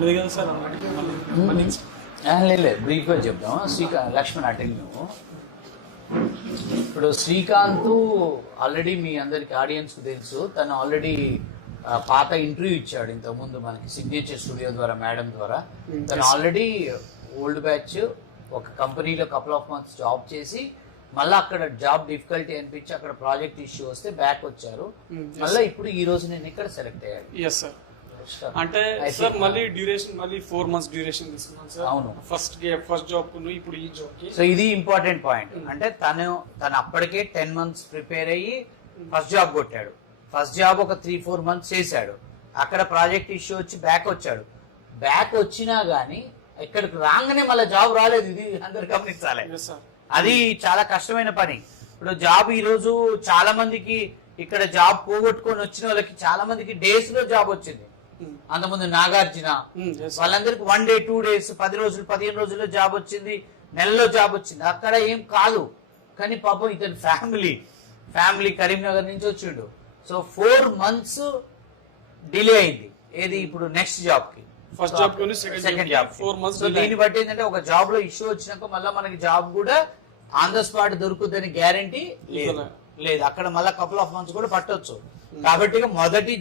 లేదు బ్రీఫ్గా చెప్తాం. లక్ష్మణ్ అటెండ్ నువ్వు ఇప్పుడు శ్రీకాంత్ ఆల్రెడీ మీ అందరికి ఆడియన్స్కి తెలుసు. తను ఆల్రెడీ పాత ఇంటర్వ్యూ ఇచ్చాడు ఇంతకుముందు మనకి సిగ్నేచర్ స్టూడియో ద్వారా మేడం ద్వారా. తను ఆల్రెడీ ఓల్డ్ బ్యాచ్ ఒక కంపెనీలో కపుల్ ఆఫ్ మంత్స్ జాబ్ చేసి మళ్ళీ అక్కడ జాబ్ డిఫికల్టీ అనిపించి అక్కడ ప్రాజెక్ట్ ఇష్యూ వస్తే బ్యాక్ వచ్చారు. మళ్ళీ ఇప్పుడు ఈ రోజు నేను ఇక్కడ సెలెక్ట్ అయ్యాను. అంటే సార్ మళ్ళీ డ్యూరేషన్ మళ్ళీ 4 months డ్యూరేషన్ తీసుకున్నాను సార్. అవును, ఫస్ట్ జాబ్ కు ఇప్పుడు ఈ జాబ్ కి. సో ఇది ఇంపార్టెంట్ పాయింట్. అంటే తను అప్పటికే 10 months ప్రిపేర్ అయ్యి ఫస్ట్ జాబ్ కొట్టాడు. ఫస్ట్ జాబ్ ఒక 3-4 months చేశాడు. అక్కడ ప్రాజెక్ట్ ఇష్యూ వచ్చి బ్యాక్ వచ్చాడు. బ్యాక్ వచ్చినా గానీ ఇక్కడికి రాగానే మళ్ళీ జాబ్ రాలేదు. ఇది అందరు గమనించాలి. అది చాలా కష్టమైన పని. ఇప్పుడు జాబ్ ఈ రోజు చాలా మందికి ఇక్కడ జాబ్ పోగొట్టుకొని వచ్చిన వాళ్ళకి చాలా మందికి డేస్ లో జాబ్ వచ్చింది. అంతకుముందు నాగార్జున వాళ్ళందరికి 1 day 2 days 10 రోజులు 15 రోజుల్లో జాబ్ వచ్చింది, నెలలో జాబ్ వచ్చింది. అక్కడ ఏం కాదు. కానీ పాపం ఇతని ఫ్యామిలీ కరీంనగర్ నుంచి వచ్చిండు. సో 4 months డిలే అయింది. ఏది ఇప్పుడు నెక్స్ట్ జాబ్ కి, first job second job. So దీన్ని బట్టి ఏంటంటే ఒక జాబ్ లో ఇష్యూ వచ్చినాక మళ్ళీ మనకి జాబ్ కూడా ఆన్ ద స్పాట్ దొరుకుతుందని గ్యారంటీ లేదు. అక్కడ మళ్ళీ కపుల్ ఆఫ్ మంత్స్ కూడా పట్టొచ్చు. కాబట్టి మొదటి